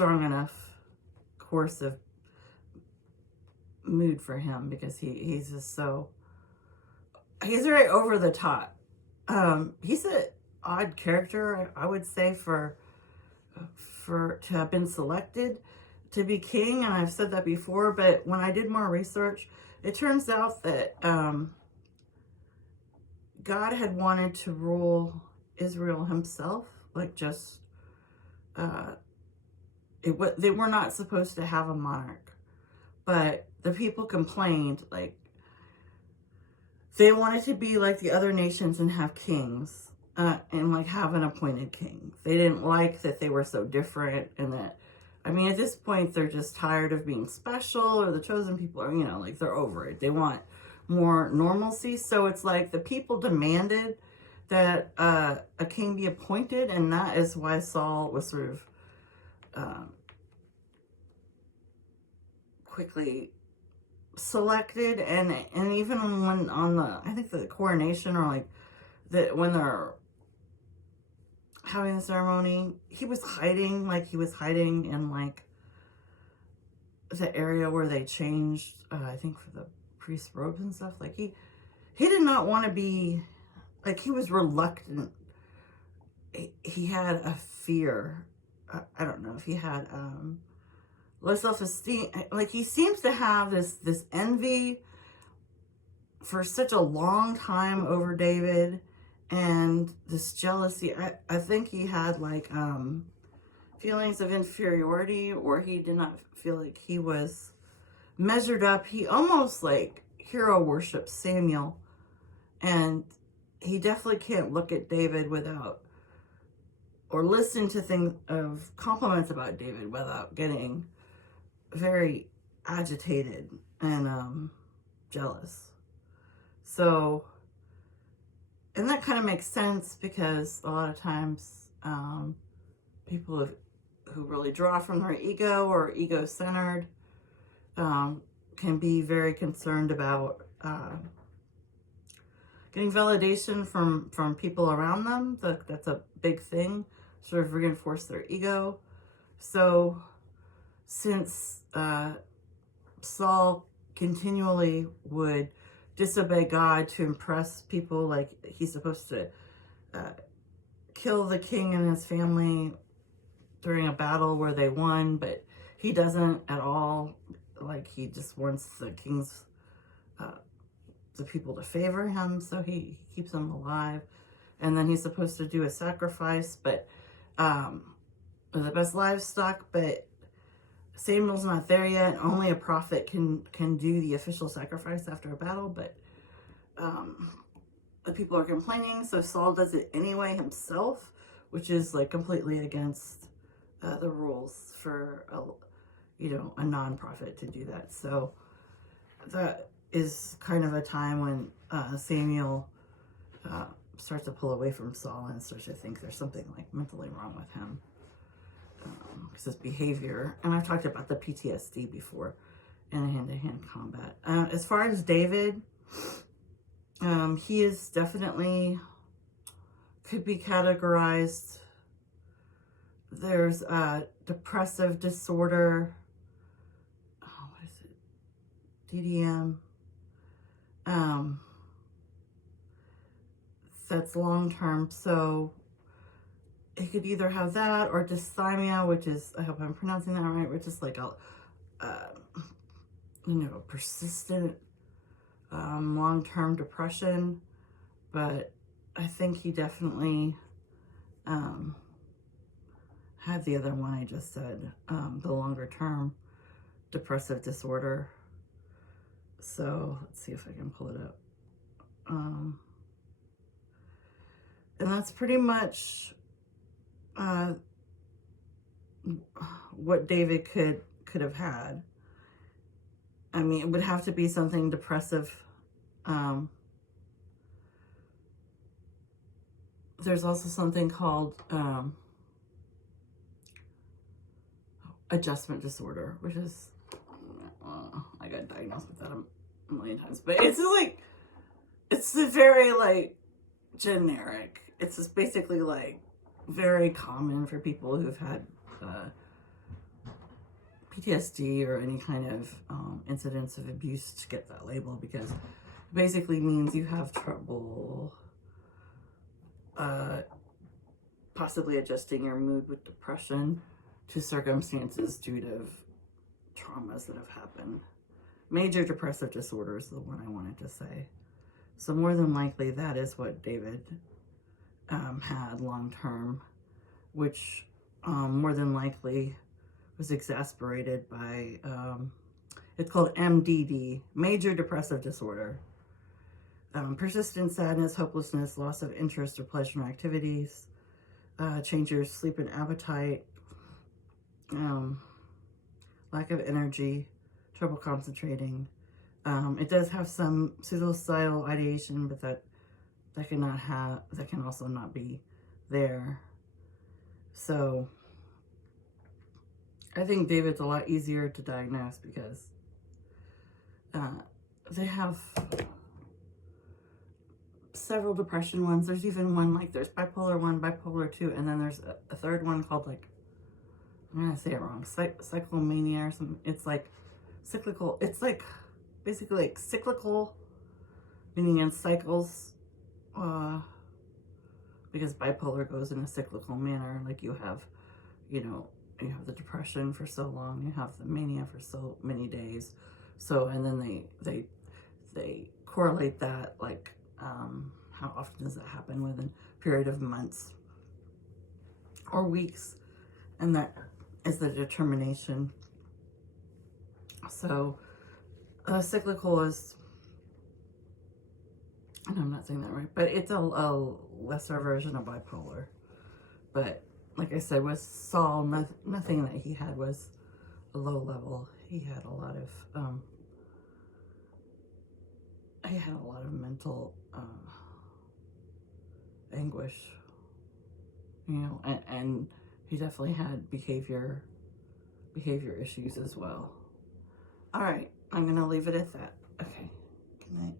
strong enough course of mood for him, because he's just so, he's very over the top. He's an odd character, I would say, for to have been selected to be king, and I've said that before, but when I did more research, it turns out that God had wanted to rule Israel himself, like just they were not supposed to have a monarch, but the people complained, like they wanted to be like the other nations and have kings, and like have an appointed king. They didn't like that they were so different, and that, I mean, at this point, they're just tired of being special, or the chosen people are, like they're over it. They want more normalcy. So it's like the people demanded that a king be appointed, and that is why Saul was sort of quickly selected, and even when on the, I think the coronation, or like when they're having the ceremony, he was hiding in like the area where they changed, I think for the priest's robes and stuff. Like he did not want to be, like he was reluctant. He had a fear. I don't know if he had low self-esteem. Like he seems to have this envy for such a long time over David, and this jealousy. I think he had like feelings of inferiority, or he did not feel like he was measured up. He almost like hero worships Samuel, and he definitely can't look at David without, or listen to things of compliments about David without getting very agitated and jealous. So, and that kind of makes sense, because a lot of times people who really draw from their ego, or ego-centered, can be very concerned about getting validation from people around them. That's a big thing, sort of reinforce their ego. So since Saul continually would disobey God to impress people, like he's supposed to kill the king and his family during a battle where they won, but he doesn't at all. Like he just wants the king's the people to favor him, so he keeps them alive. And then he's supposed to do a sacrifice, but the best livestock, but Samuel's not there yet. Only a prophet can do the official sacrifice after a battle, but the people are complaining, so Saul does it anyway himself, which is like completely against the rules for a non-prophet to do that. So that is kind of a time when Samuel starts to pull away from Saul and starts to think there's something like mentally wrong with him, because his behavior, and I've talked about the PTSD before in hand-to-hand combat. As far as David, he is definitely, could be categorized, there's depressive disorder, what is it, DDM, that's long-term, so he could either have that or dysthymia, which is, I hope I'm pronouncing that right, which is like a persistent long-term depression. But I think he definitely had the other one I just said, the longer-term depressive disorder. So let's see if I can pull it up. And that's pretty much what David could have had. I mean, it would have to be something depressive. There's also something called adjustment disorder, which is, I got diagnosed with that a million times, but it's like, it's a very like generic. It's just basically like very common for people who've had PTSD or any kind of incidents of abuse to get that label, because it basically means you have trouble possibly adjusting your mood with depression to circumstances due to traumas that have happened. Major depressive disorder is the one I wanted to say. So more than likely that is what David had long term, which more than likely was exacerbated by, it's called MDD, major depressive disorder. Persistent sadness, hopelessness, loss of interest or pleasure in activities, change your sleep and appetite, lack of energy, trouble concentrating. It does have some suicidal ideation, but that can also not be there. So I think David's a lot easier to diagnose because they have several depression ones. There's even one, like, there's bipolar 1, bipolar 2, and then there's a third one called, like, I'm gonna say it wrong, cyclomania or something. It's like cyclical. It's like basically like cyclical, meaning in cycles, because bipolar goes in a cyclical manner. Like you have the depression for so long, you have the mania for so many days. So, and then they correlate that, like, how often does that happen within a period of months or weeks, and that is the determination. So cyclical is, and I'm not saying that right, but it's a lesser version of bipolar. But like I said, with Saul, nothing that he had was a low level. He had a lot of mental anguish, and he definitely had behavior issues as well. All right, I'm gonna leave it at that. Okay, good night.